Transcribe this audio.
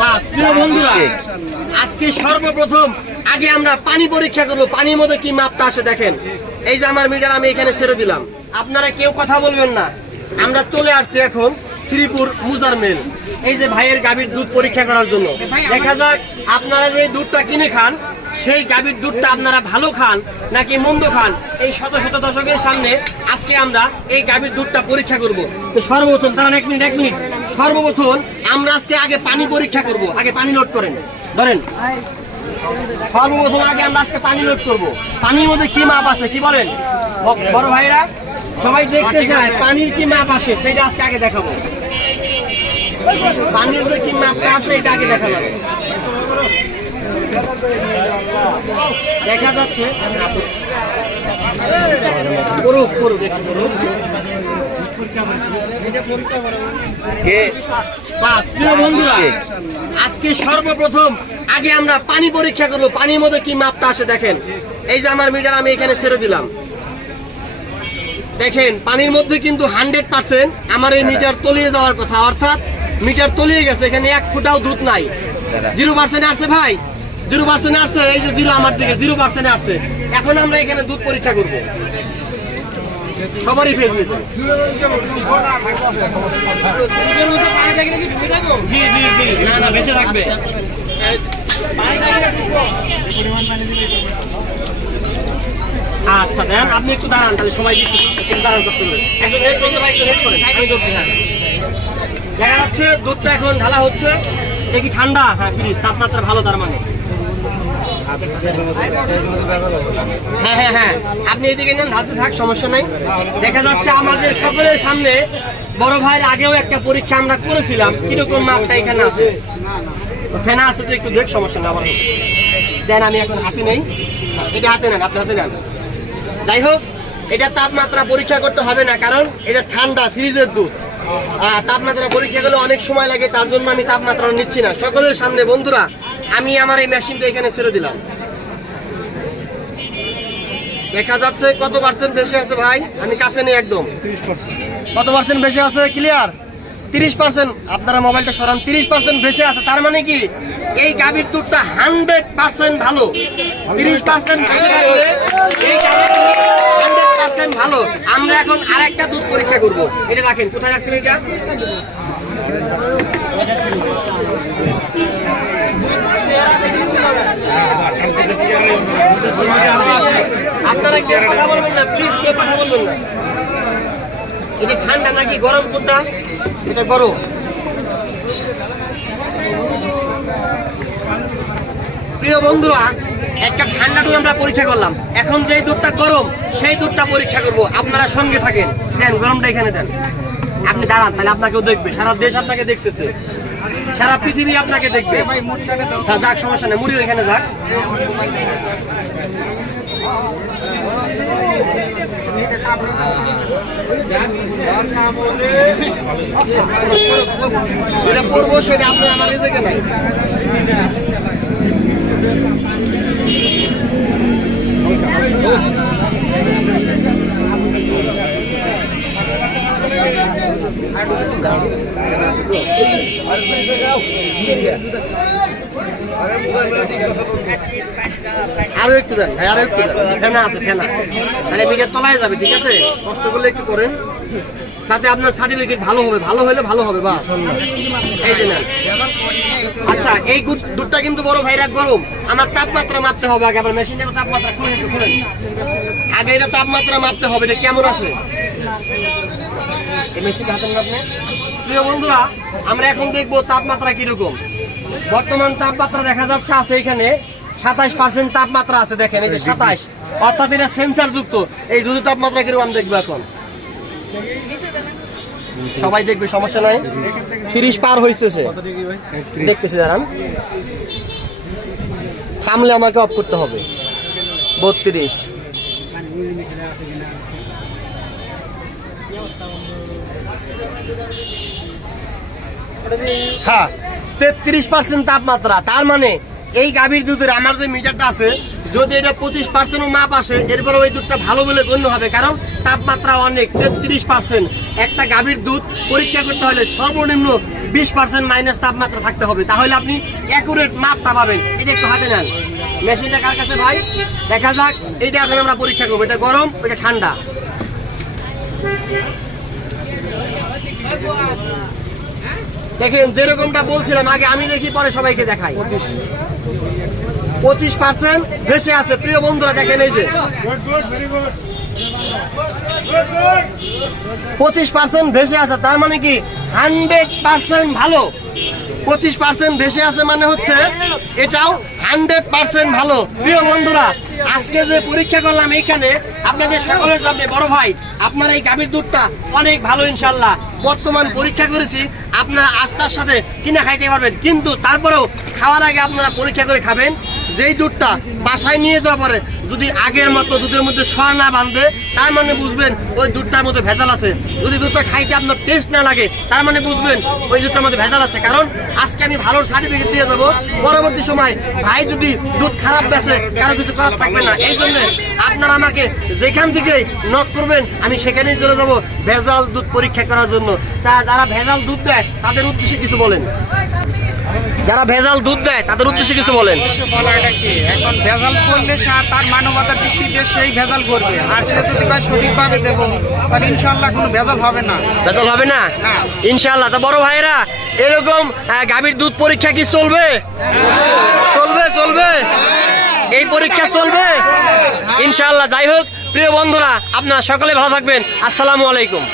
বাস প্রিয় বন্ধুরা, আজকে সর্বপ্রথম আগে আমরা পানি পরীক্ষা করব, পানির মধ্যে কি মাপটা আসে দেখেন। এই যে আমার মিটার আমি এখানে ছেড়ে দিলাম, আপনারা কেউ কথা বলবেন না। আমরা চলে আসছি এখন শ্রীপুর মুজার মেল, এই যে ভাইয়ের গাভীর দুধ পরীক্ষা করার জন্য। দেখা যাক আপনারা যে দুধটা কিনে খান, সেই গাভীর দুধটা আপনারা ভালো খান নাকি মন্দ খান, এই শত শত দর্শকের সামনে আজকে আমরা এই গাভীর দুধটা পরীক্ষা করব। তো সর্বপ্রথম দাঁড়ান এক মিনিট, সর্বপ্রথম আমরা আজকে আগে পানি পরীক্ষা করব। আগে পানি নোট করেন, ধরেন। সর্বপ্রথম আগে আমরা আজকে পানি নোট করব। পানির মধ্যে কি মাপ আসে কি বলেন বড় ভাইরা, সবাই দেখতে চায় পানির কি মাপ আসে, সেটা আজকে আগে দেখাবো। পানির যে কি মাপটা আসে এটা আগে দেখা যাবে। দেখা যাচ্ছে বন্ধুরা, আজকে সর্বপ্রথম আগে আমরা পানি পরীক্ষা করব, পানির মধ্যে কি মাপটা আসে দেখেন। এই যে আমার মিটার আমি এখানে ছেড়ে দিলাম, দেখেন পানির মধ্যে কিন্তু 100% আমার এই মিটার তলিয়ে যাওয়ার কথা, অর্থাৎ মিটার তলিয়ে গেছে, এখানে এক ফোঁটাও দুধ নাই। 0% আসছে ভাই, 0% আসছে, এই যে 0 আমার দিকে 0% আসছে। এখন আমরা এখানে দুধ পরীক্ষা করব, সবারই ফেস নিতে। জি জি জি, না না বেঁচে থাকবে। আচ্ছা দেন, আপনি একটু দাঁড়ান, তাহলে সময় একটু দাঁড়ান করতে হবে। দেখা যাচ্ছে দুধটা এখন ঢালা হচ্ছে, দেখি ঠান্ডা, হ্যাঁ ফ্রিজ, তাপমাত্রা ভালো, তার মানে হ্যাঁ হ্যাঁ হ্যাঁ, আপনি এদিকে নেন, ঢালতে থাক, সমস্যা নাই। দেখা যাচ্ছে আমাদের সকলের সামনে বড় ভাইয়ের আগেও একটা পরীক্ষা আমরা করেছিলাম, কিরকম মাপটা এখানে আছে, ফেনা আছে তো একটু দেখ, সমস্যা না। আবার দেন, আমি এখন হাতে নেই, এটা হাতে নেন, আপনি হাতে নেন। যাই হোক, এটা তাপমাত্রা পরীক্ষা করতে হবে না, কারণ এটা ঠান্ডা ফ্রিজের দুধ। তাপমাত্রা পরীক্ষা করলে অনেক সময় লাগে, তার জন্য আমি তাপমাত্রা নিচ্ছি না। সকলের সামনে বন্ধুরা, আমি আমার এই মেশিনটা এখানে ছেড়ে দিলাম। দেখা যাচ্ছে কত পার্সেন্ট বেশি আছে ভাই, আমি কাছে নেই একদম। কত পার্সেন্ট বেশি আছে ক্লিয়ার? 30%। আপনারা মোবাইলটা সরান, 30% বেশি আছে, তার মানে কি এই গাভীর দুধটা 100% ভালো। 30% বেশি থাকলে এই গাভীর দুধ 100% ভালো। আমরা এখন আরেকটা দুধ পরীক্ষা করব, এটা রাখেন, কোথায় রাখছেন এটা? আপনারা কেউ কথা বলবেন না, প্লিজ কেউ কথা বলবেন না। এটা ঠান্ডা নাকি গরম কোনটা? এটা গরম। প্রিয় বন্ধুরা, একটা ঠান্ডা দুধ আমরা পরীক্ষা করলাম, এখন যে দুধটা গরম সেই দুধটা পরীক্ষা করব। আপনারা সঙ্গে থাকেন, দেন গরমটা এখানে দেন। আপনি দাঁড়ান, তাহলে আপনাকেও দেখবে, সারা দেশ আপনাকে দেখতেছে, সারা পৃথিবী আপনাকে দেখবে। যাক, সমস্যা নেই, মুড়ি এখানে যাক। যেটা করবো সেটা আপনার আমার রেজেকে নাই। আরো একটু দেন ভাই, আরো একটু দেন, ফেনা আছে, ফেনা, তাহলে মিটার তলায় যাবে। ঠিক আছে, কষ্ট করলে একটু করেন, তাতে আপনার সার্টিফিকেট ভালো হবে, ভালো হলে ভালো হবে। বাস, এই যে নেন। আচ্ছা, এই দুধটা কিন্তু বড় ভাইরা গরম, আমার তাপমাত্রা মাপতে হবে আগে। আমার মেশিনের তাপমাত্রা খুলে খুলেন আগে, এটা তাপমাত্রা মাপতে হবে, এটা কেমন আছে এই মেশিনটা হাতেন আপনি। প্রিয় বন্ধুরা, আমরা এখন দেখবো তাপমাত্রা কিরকম। বর্তমান তাপমাত্রা দেখা যাচ্ছে আছে এখানে 27% তাপমাত্রা আছে, দেখেন এই যে 27, অর্থাৎ এটা সেন্সার যুক্ত। এই দুধের তাপমাত্রা কিরকম আমি দেখবো এখন, সবাই দেখবে, সমস্যা নাই। 30 পার হয়েছে, দেখতেছি, দাঁড়ান, থামলে আমাকে অফ করতে হবে। 32, হ্যাঁ 33% তাপমাত্রা। তার মানে এই গাভীর দুধের আমার যে মিটারটা আছে যদি এটা 25% মাপ আসে এরপরে ওই দুধটা ভালো বলে গণ্য হবে, কারণ তাপমাত্রা অনেক 33%। একটা গাভীর দুধ পরীক্ষা করতে হলে সর্বনিম্ন 20% মাইনাস তাপমাত্রা থাকতে হবে, তাহলে আপনি অ্যাকুরেট মাপটা পাবেন। এটা একটু হাতে নেন, মেশিনটা কার কাছে ভাই দেখা যাক। এইটা এখন আমরা পরীক্ষা করবো, এটা গরম এটা ঠান্ডা। দেখেন যেরকমটা বলছিলাম আগে, আমি দেখি পরে সবাইকে দেখাই। 25% ভেসে আছে প্রিয় বন্ধুরা, দেখেন এই যে 25% ভেসে আছে, তার মানে কি 100% ভালো। 25% ভেসে আছে মানে হচ্ছে এটাও 100% ভালো। প্রিয় বন্ধুরা, আজকে যে পরীক্ষা করলাম এইখানে আপনাদের সকলের সামনে, বড় ভাই আপনার এই গাভীর দুধটা অনেক ভালো ইনশাল্লাহ। বর্তমান পরীক্ষা করেছি, আপনারা আস্থার সাথে কিনা খাইতে পারবেন, কিন্তু তারপরেও খাওয়ার আগে আপনারা পরীক্ষা করে খাবেন। যেই দুধটা বাসায় নিয়ে যাওয়ার পরে যদি আগের মতো দুধের মধ্যে সর না বাঁধে, তার মানে বুঝবেন ওই দুধটার মধ্যে ভেজাল আছে। যদি দুধটা খাইতে আপনার টেস্ট না লাগে, তার মানে বুঝবেন ওই দুধটার মধ্যে ভেজাল আছে। কারণ আজকে আমি ভালো সার্টিফিকেট দিয়ে যাবো, পরবর্তী সময় ভাই যদি দুধ খারাপ বেচে কারো কিছু করার থাকবে না। এই জন্য আপনারা আমাকে যেখান থেকে নক করবেন আমি সেখানেই চলে যাব ভেজাল দুধ পরীক্ষা করার জন্য। তা যারা ভেজাল দুধ দেয় তাদের উদ্দেশ্যে কিছু বলেন। যারা ভেজাল দুধ দেয় তাদের উদ্দেশ্যে কিছু বলেন। বলাটা কি, এখন ভেজাল করলে তার মানবতার দৃষ্টিতে সেই ভেজাল করবে, আর সে যদি বা সঠিকভাবে দেবো তাহলে ইনশাল্লাহ কোনো ভেজাল হবে না। ভেজাল হবে না ইনশাল্লাহ। তা বড় ভাইরা এরকম গাভীর দুধ পরীক্ষা কি চলবে? চলবে চলবে, এই পরীক্ষা চলবে ইনশাল্লাহ। যাই হোক প্রিয় বন্ধুরা, আপনারা সকলে ভালো থাকবেন। আসসালামু আলাইকুম।